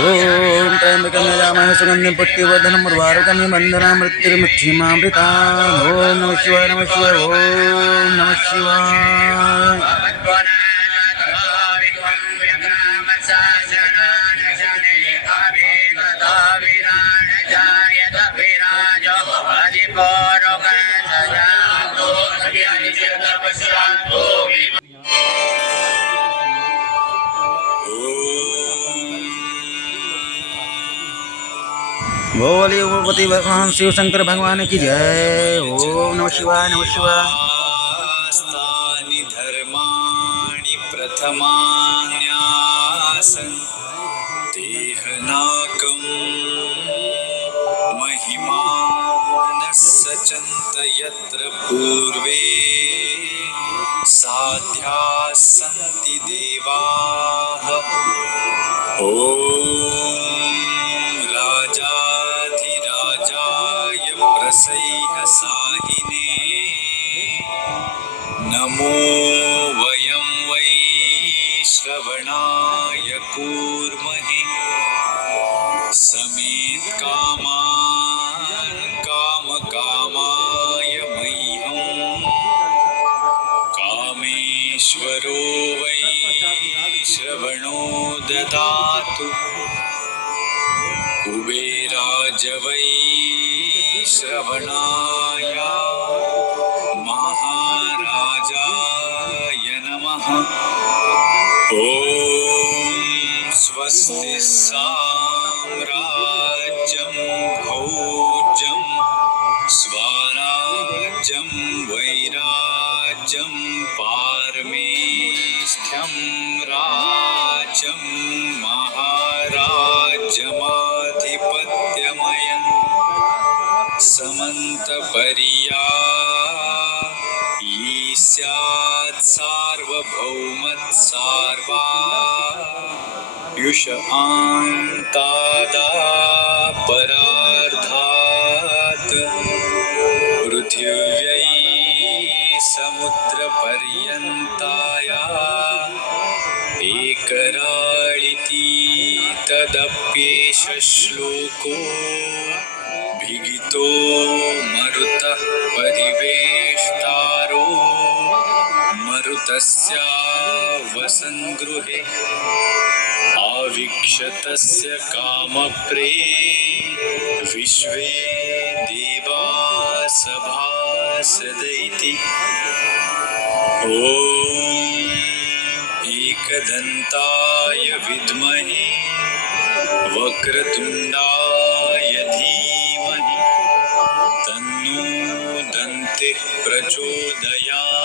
ओम त्र्यंबकं यजामहे सुगन्धिं पुष्टिवर्धनम् उर्वारुकमिव बन्धनान् मृत्युर्मृत्युमामृतात्। ओम नमः शिवाय नमः शिवाय ओम नमः शिवाय। बोले उमापति भगवान शिव शंकर भगवान की जय। ओम नमः शिवाय नमः शिवाय। धर्माणि प्रथमान्यासन् देहनाकं महिमानः सचन्त यत्र पूर्वे साध्याः सन्ति देवाः। ॐ राजाधिराजाय प्रसह्यसाहिने नमो वयं वै श्रवणाय कूर्महे। समेत कामान् कामकामाय मह्यं कामेश्वरो वै श्रवणो ददातु। कुबेराज वै श्रवणाय महाराजाय नमः। ॐ स्वस्ति साम्राज्यं भोज्यं स्वराज्यं वैराज्यं पारमेष्ठ्यं राज्यं महाराज्यमाधिपत्यमयं समन्तपर्यायी स्यात् सार्वभौमत् सार्वायुष आन्तादापरार्धात् पृथिव्यै समुद्रपर्यन्ताया एकराळिति तदप्येष श्लोको भिगितो मरुतः परिवेष्टारो मरुतस्य वसङ्गृहे आवीक्षतस्य कामप्रे विश्वे देवा सभासदैति। ॐ एकदन्ताय विद्महे वक्रतुण्डाय धीमहि तन्नो दन्तिः प्रचोदयात्।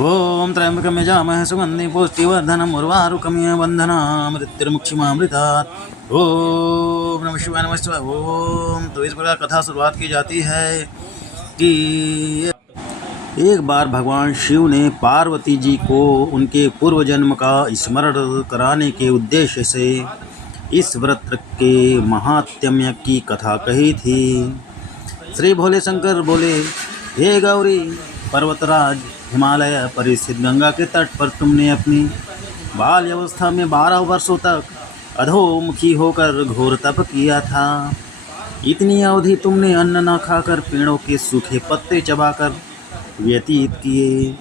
ओम त्र्यंबकं यजामहे सुगन्धिं पुष्टिवर्धनम् उर्वारुकमिव बन्धनान् मृत्युर्मुक्षीयमामृतात्। ओम नमः शिवाय नमः शिवाय ओम। तो इस प्रकार कथा शुरुआत की जाती है कि एक बार भगवान शिव ने पार्वती जी को उनके पूर्व जन्म का स्मरण कराने के उद्देश्य से इस व्रत के महात्म्य की कथा कही थी। श्री भोले शंकर बोले, हे गौरी पर्वतराज, हिमालय परिस्थित गंगा के तट पर तुमने अपनी बाल्यावस्था में 12 वर्षों तक अधोमुखी होकर घोर तप किया था। इतनी अवधि तुमने अन्न न खाकर पेड़ों के सूखे पत्ते चबाकर व्यतीत किए।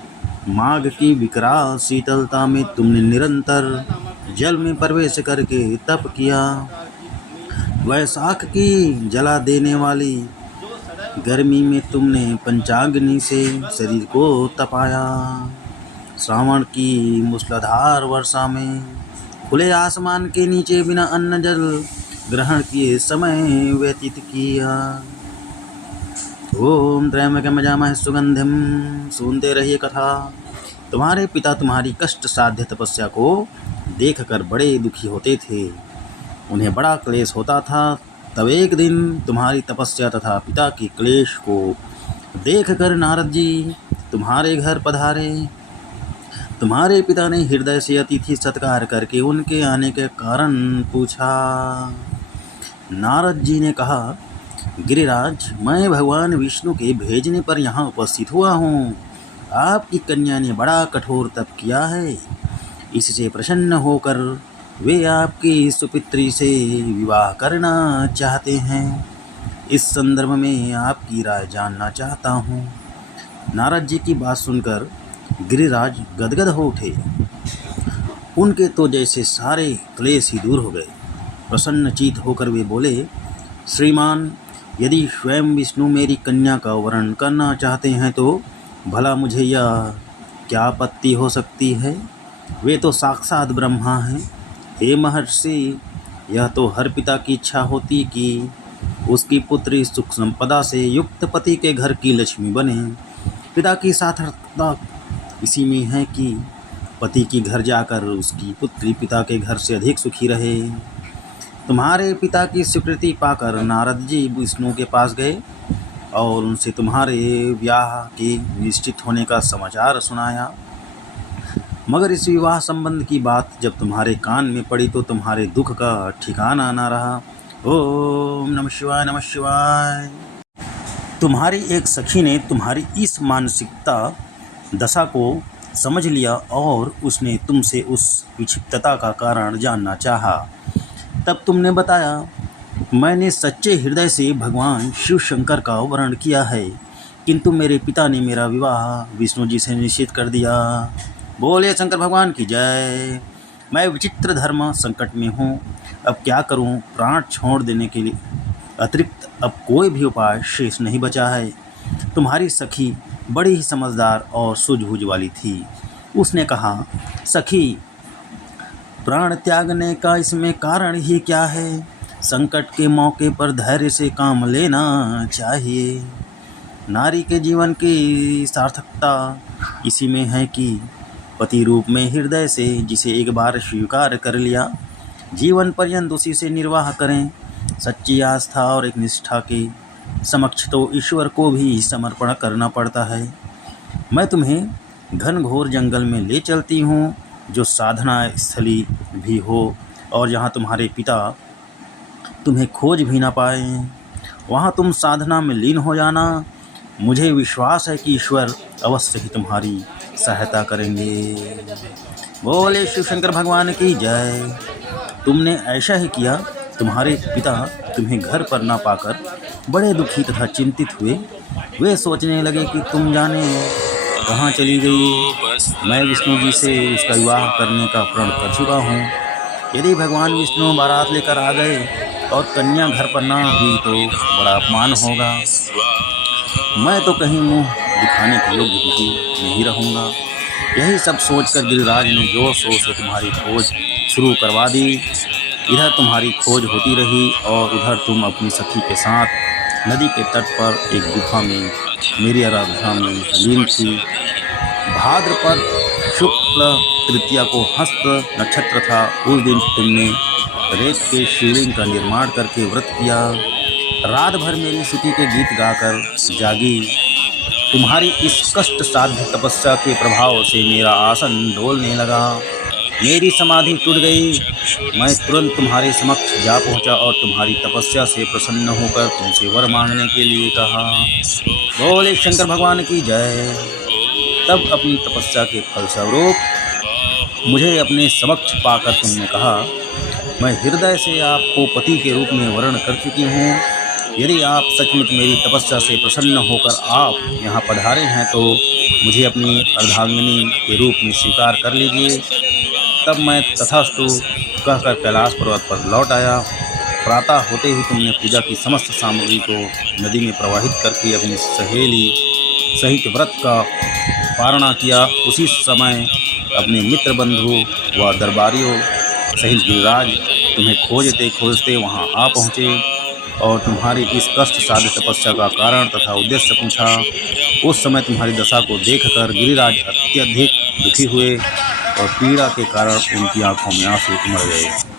माघ की विकराल शीतलता में तुमने निरंतर जल में प्रवेश करके तप किया। वैशाख की जला देने वाली गर्मी में तुमने पंचाग्नि से शरीर को तपाया। श्रावण की मूसलाधार वर्षा में खुले आसमान के नीचे बिना अन्न जल ग्रहण किए समय व्यतीत किया। ओम त्र्यंबकं यजामहे सुगंधिं। सुनते रहिए कथा। तुम्हारे पिता तुम्हारी कष्ट साध्य तपस्या को देखकर बड़े दुखी होते थे। उन्हें बड़ा क्लेश होता था। तब एक दिन तुम्हारी तपस्या तथा पिता के क्लेश को देखकर नारद जी तुम्हारे घर पधारे। तुम्हारे पिता ने हृदय से अतिथि सत्कार करके उनके आने के कारण पूछा। नारद जी ने कहा, गिरिराज, मैं भगवान विष्णु के भेजने पर यहाँ उपस्थित हुआ हूँ। आपकी कन्या ने बड़ा कठोर तप किया है। इससे प्रसन्न होकर वे आपकी सुपुत्री से विवाह करना चाहते हैं। इस संदर्भ में आपकी राय जानना चाहता हूँ। नारद जी की बात सुनकर गिरिराज गदगद हो उठे। उनके तो जैसे सारे क्लेश ही दूर हो गए। प्रसन्नचित होकर वे बोले, श्रीमान, यदि स्वयं विष्णु मेरी कन्या का वरण करना चाहते हैं तो भला मुझे यह क्या आपत्ति हो सकती है। वे तो साक्षात ब्रह्मा हैं। हे महर्षि, यह तो हर पिता की इच्छा होती कि उसकी पुत्री सुख संपदा से युक्त पति के घर की लक्ष्मी बने। पिता की सार्थकता इसी में है कि पति के घर जाकर उसकी पुत्री पिता के घर से अधिक सुखी रहे। तुम्हारे पिता की स्वीकृति पाकर नारद जी विष्णु के पास गए और उनसे तुम्हारे ब्याह के निश्चित होने का समाचार सुनाया। मगर इस विवाह संबंध की बात जब तुम्हारे कान में पड़ी तो तुम्हारे दुख का ठिकाना ना रहा। ओम नमः शिवाय, नमः शिवाय। तुम्हारी एक सखी ने तुम्हारी इस मानसिकता दशा को समझ लिया और उसने तुमसे उस विक्षिप्तता का कारण जानना चाहा। तब तुमने बताया, मैंने सच्चे हृदय से भगवान शिव शंकर का वरण किया है, किंतु मेरे पिता ने मेरा विवाह विष्णु जी से निश्चित कर दिया। बोले शंकर भगवान की जय। मैं विचित्र धर्म संकट में हूँ, अब क्या करूँ। प्राण छोड़ देने के लिए अतिरिक्त अब कोई भी उपाय शेष नहीं बचा है। तुम्हारी सखी बड़ी ही समझदार और सूझबूझ वाली थी। उसने कहा, सखी, प्राण त्यागने का इसमें कारण ही क्या है। संकट के मौके पर धैर्य से काम लेना चाहिए। नारी के जीवन की सार्थकता इसी में है कि पति रूप में हृदय से जिसे एक बार स्वीकार कर लिया, जीवन पर्यंत उसी से निर्वाह करें। सच्ची आस्था और एक निष्ठा के समक्ष तो ईश्वर को भी समर्पण करना पड़ता है। मैं तुम्हें घनघोर जंगल में ले चलती हूँ, जो साधना स्थली भी हो और जहाँ तुम्हारे पिता तुम्हें खोज भी ना पाए। वहाँ तुम साधना में लीन हो जाना। मुझे विश्वास है कि ईश्वर अवश्य ही तुम्हारी सहायता करेंगे। बोले शिव शंकर भगवान की जय। तुमने ऐसा ही किया। तुम्हारे पिता तुम्हें घर पर ना पाकर बड़े दुखी तथा चिंतित हुए। वे सोचने लगे कि तुम जाने कहाँ चली गई। मैं विष्णु जी से उसका विवाह करने का प्रण कर चुका हूँ। यदि भगवान विष्णु बारात लेकर आ गए और कन्या घर पर ना हुई तो बड़ा अपमान होगा। मैं तो कहीं मुंह दिखाने के योग्य भी नहीं रहूँगा। यही सब सोचकर गिरिराज ने जोर शोर से तुम्हारी खोज शुरू करवा दी। इधर तुम्हारी खोज होती रही और उधर तुम अपनी सखी के साथ नदी के तट पर एक गुफा में मेरी आराधना में लीन थी। भाद्रपद शुक्ल तृतीया को हस्त नक्षत्र था। उस दिन तुमने रेत के शिवलिंग का निर्माण करके व्रत किया। रात भर मेरी स्तुति के गीत गाकर जागी। तुम्हारी इस कष्ट साध्य तपस्या के प्रभाव से मेरा आसन डोलने लगा। मेरी समाधि टूट गई। मैं तुरंत तुम्हारे समक्ष जा पहुंचा और तुम्हारी तपस्या से प्रसन्न होकर तुमसे वर मांगने के लिए कहा। बोले शंकर भगवान की जय। तब अपनी तपस्या के फलस्वरूप मुझे अपने समक्ष पाकर तुमने कहा, मैं हृदय से आपको पति के रूप में वर्ण कर चुकी हूँ। यदि आप सचमुच मेरी तपस्या से प्रसन्न होकर आप यहाँ पधारे हैं तो मुझे अपनी अर्धांगिनी के रूप में स्वीकार कर लीजिए। तब मैं तथास्तु कहकर कैलाश पर्वत पर लौट आया। प्रातः होते ही तुमने पूजा की समस्त सामग्री को नदी में प्रवाहित करके अपनी सहेली सहित व्रत का पारणा किया। उसी समय अपने मित्र बंधु व दरबारियों सहित गिरिराज तुम्हें खोजते खोजते वहाँ आ पहुँचे और तुम्हारी इस कष्ट साध्य तपस्या का कारण तथा उद्देश्य पूछा। उस समय तुम्हारी दशा को देखकर गिरिराज अत्यधिक दुखी हुए और पीड़ा के कारण उनकी आंखों में आंसू उमड़ गए।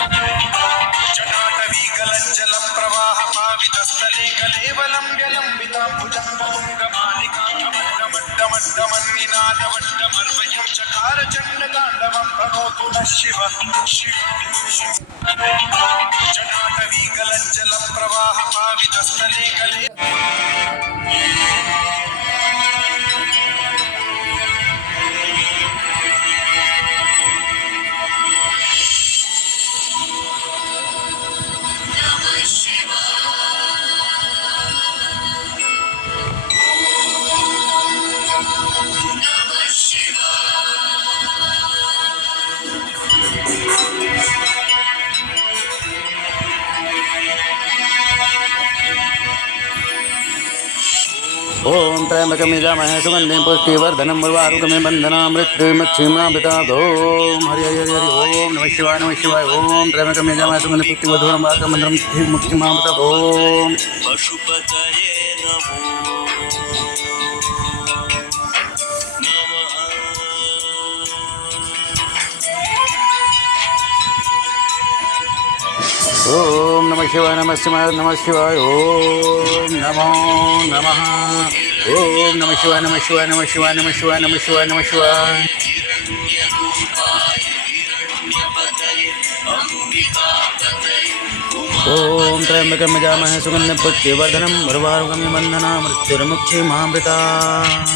ओम त्र्यंबकं यजामहे सुगन्धिं पुष्टिवर्धनं उर्वारुकमिव बन्धनान् मृत्युर्मुक्षीमामृतात्। ओम हरि हरि हरि हरि ओम नमः शिवाय नमः शिवाय। ओम त्र्यंबकं यजामहे सुगन्धिं पुष्टिवर्धनं उर्वारुकमिव मृत्युर्मुक्षीमामृतात्। ओम पशुपतये नमो ओम नमः शिवाय नमः शिवाय नमः शिवाय। ओम नमो नमः। ओम नमः शिवाय नमः शिवाय नमः शिवाय नमः शिवाय नमः शिवाय नमः शिवाय। ओम त्र्यंबकं यजामहे सुगन्धिं पुष्टिवर्धनं उर्वारुकमिव बन्धनान् मृत्युर्मुक्षीमामृतात्।